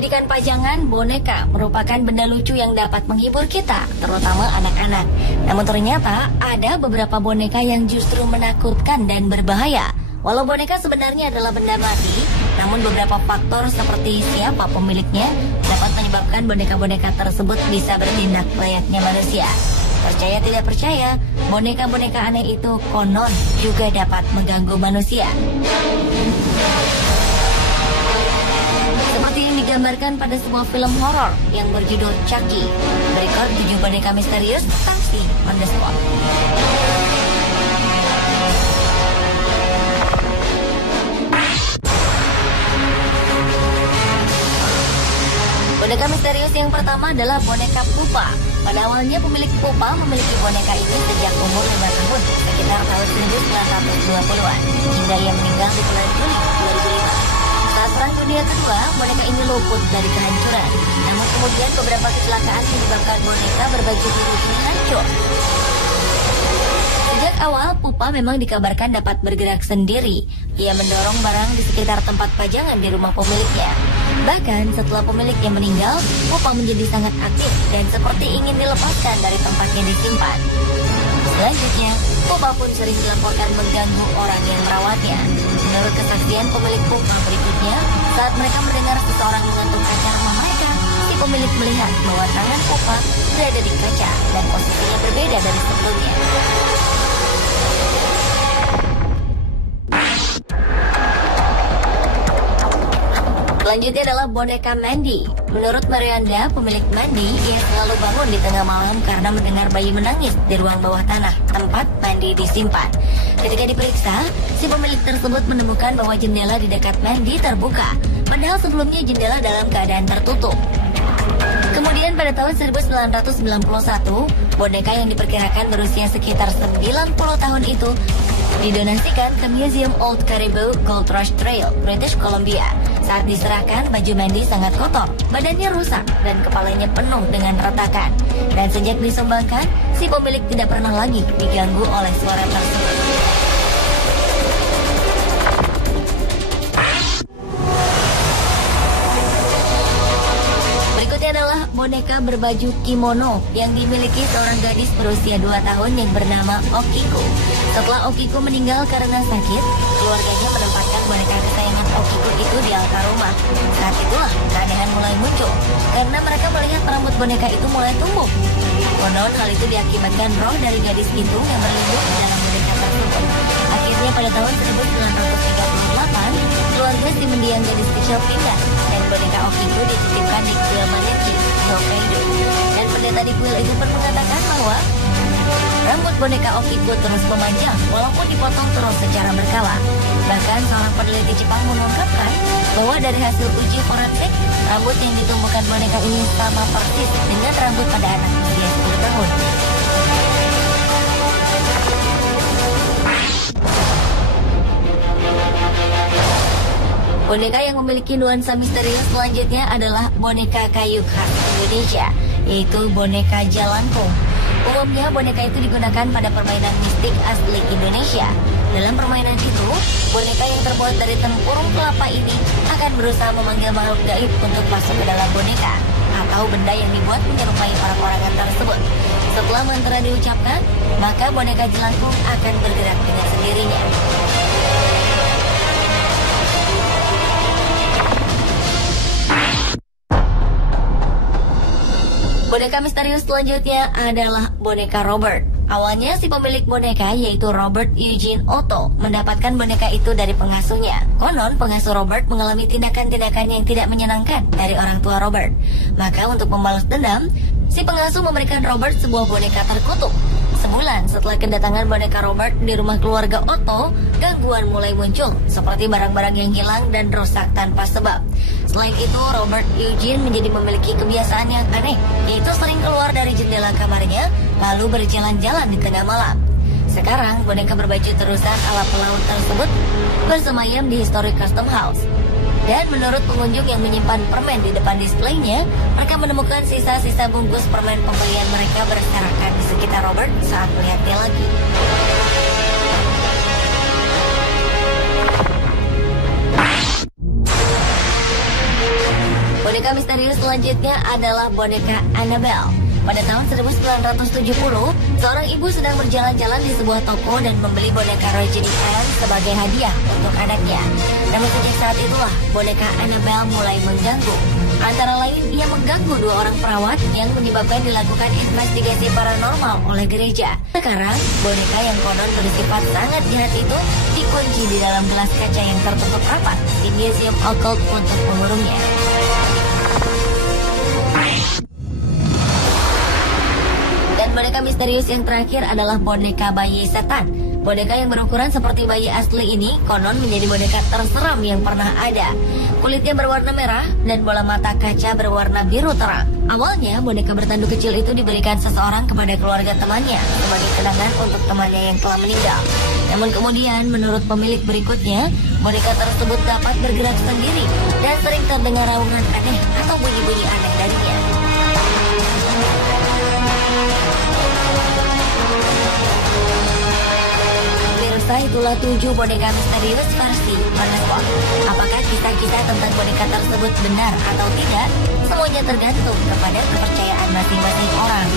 dijadikan pajangan, boneka merupakan benda lucu yang dapat menghibur kita, terutama anak-anak. Namun ternyata ada beberapa boneka yang justru menakutkan dan berbahaya. Walau boneka sebenarnya adalah benda mati, namun beberapa faktor seperti siapa pemiliknya dapat menyebabkan boneka-boneka tersebut bisa bertindak layaknya manusia. Percaya tidak percaya, boneka-boneka aneh itu konon juga dapat mengganggu manusia. Seperti yang digambarkan pada sebuah film horor yang berjudul Chucky. Berikut 7 boneka misterius taksi on the spot. Boneka misterius yang pertama adalah boneka pupa. Pada awalnya pemilik pupa memiliki boneka ini sejak umur 5 tahun, sekitar tahun 1920-an, hingga ia meninggal di bulan Juli 2005. Saat Perang Dunia Kedua, boneka ini luput dari kehancuran. Namun kemudian beberapa kecelakaan menyebabkan boneka berbaju biru ini hancur. Sejak awal, pupa memang dikabarkan dapat bergerak sendiri. Ia mendorong barang di sekitar tempat pajangan di rumah pemiliknya. Bahkan setelah pemiliknya meninggal, pupa menjadi sangat aktif dan seperti ingin dilepaskan dari tempatnya disimpan. Selanjutnya, pupa pun sering dilaporkan mengganggu orang yang merawatnya. Menurut kesaksian pemilik pupa berikutnya, saat mereka mendengar seseorang mengetuk kaca rumah mereka, si pemilik melihat bahwa tangan pupa berada di kaca dan posisinya berbeda dari sebelumnya. Selanjutnya adalah boneka Mandy. Menurut Marianda, pemilik Mandy, ia selalu bangun di tengah malam karena mendengar bayi menangis di ruang bawah tanah, tempat Mandy disimpan. Ketika diperiksa, si pemilik tersebut menemukan bahwa jendela di dekat Mandy terbuka, padahal sebelumnya jendela dalam keadaan tertutup. Kemudian pada tahun 1991, boneka yang diperkirakan berusia sekitar 90 tahun itu didonasikan ke Museum Old Caribou Gold Rush Trail, British Columbia. Saat diserahkan, baju Mandy sangat kotor, badannya rusak, dan kepalanya penuh dengan retakan. Dan sejak disumbangkan, si pemilik tidak pernah lagi diganggu oleh suara tersebut. Berikutnya adalah boneka berbaju kimono yang dimiliki seorang gadis berusia 2 tahun yang bernama Okiko. Setelah Okiko meninggal karena sakit, keluarganya menempatkan boneka kesayangan Okiko itu di altar rumah. Saat itulah keanehan mulai muncul, karena mereka melihat rambut boneka itu mulai tumbuh. Konon hal itu diakibatkan roh dari gadis itu yang berlindung di dalam boneka tersebut. Akhirnya pada tahun 1938, keluarga si mendiang gadis kecil pindah, dan boneka Okiko dititipkan di kuil Maneki, Hokkaido. Dan pendeta di kuil itu pun mengatakan bahwa rambut boneka Okiko terus memanjang walaupun dipotong terus secara berkala. Bahkan seorang peneliti Jepang mengungkapkan bahwa dari hasil uji forensik, rambut yang ditumbuhkan boneka ini sama persis dengan rambut pada anak usia 10 tahun. Boneka yang memiliki nuansa misterius selanjutnya adalah boneka kayu khas Indonesia, yaitu boneka Jalangkung. Umumnya boneka itu digunakan pada permainan mistik asli Indonesia. Dalam permainan itu, boneka yang terbuat dari tempurung kelapa ini akan berusaha memanggil makhluk gaib untuk masuk ke dalam boneka atau benda yang dibuat menyerupai orang-orangan tersebut. Setelah mantra diucapkan, maka boneka Jalangkung akan bergerak dengan sendirinya. Boneka misterius selanjutnya adalah boneka Robert. Awalnya si pemilik boneka yaitu Robert Eugene Otto mendapatkan boneka itu dari pengasuhnya. Konon pengasuh Robert mengalami tindakan-tindakan yang tidak menyenangkan dari orang tua Robert. Maka untuk membalas dendam, si pengasuh memberikan Robert sebuah boneka terkutuk. Sebulan setelah kedatangan boneka Robert di rumah keluarga Otto, gangguan mulai muncul, seperti barang-barang yang hilang dan rusak tanpa sebab. Selain itu, Robert Eugene menjadi memiliki kebiasaan yang aneh, yaitu sering keluar dari jendela kamarnya, lalu berjalan-jalan di tengah malam. Sekarang, boneka berbaju terusan ala pelaut tersebut bersemayam di Historic Custom House. Dan menurut pengunjung yang menyimpan permen di depan displaynya, mereka menemukan sisa-sisa bungkus permen pembelian mereka berserakan di sekitar Robert saat melihatnya lagi. Boneka Boneka misterius selanjutnya adalah boneka Annabelle. Pada tahun 1970, seorang ibu sedang berjalan-jalan di sebuah toko dan membeli boneka Raggedy Ann sebagai hadiah untuk anaknya. Namun sejak saat itulah boneka Annabelle mulai mengganggu. Antara lain, ia mengganggu 2 orang perawat yang menyebabkan dilakukan investigasi paranormal oleh gereja. Sekarang, boneka yang konon bersifat sangat jahat itu dikunci di dalam gelas kaca yang tertutup rapat di Museum Occult untuk pengurungnya. Dan boneka misterius yang terakhir adalah boneka bayi setan. Boneka yang berukuran seperti bayi asli ini konon menjadi boneka terseram yang pernah ada. Kulitnya berwarna merah dan bola mata kaca berwarna biru terang. Awalnya boneka bertanduk kecil itu diberikan seseorang kepada keluarga temannya sebagai kenangan untuk temannya yang telah meninggal. Namun kemudian menurut pemilik berikutnya, boneka tersebut dapat bergerak sendiri dan sering terdengar raungan aneh atau bunyi-bunyi aneh darinya. Itulah 7 boneka misterius versi Vanessa. Apakah kisah-kisah tentang boneka tersebut benar atau tidak? Semuanya tergantung kepada kepercayaan masing-masing orang.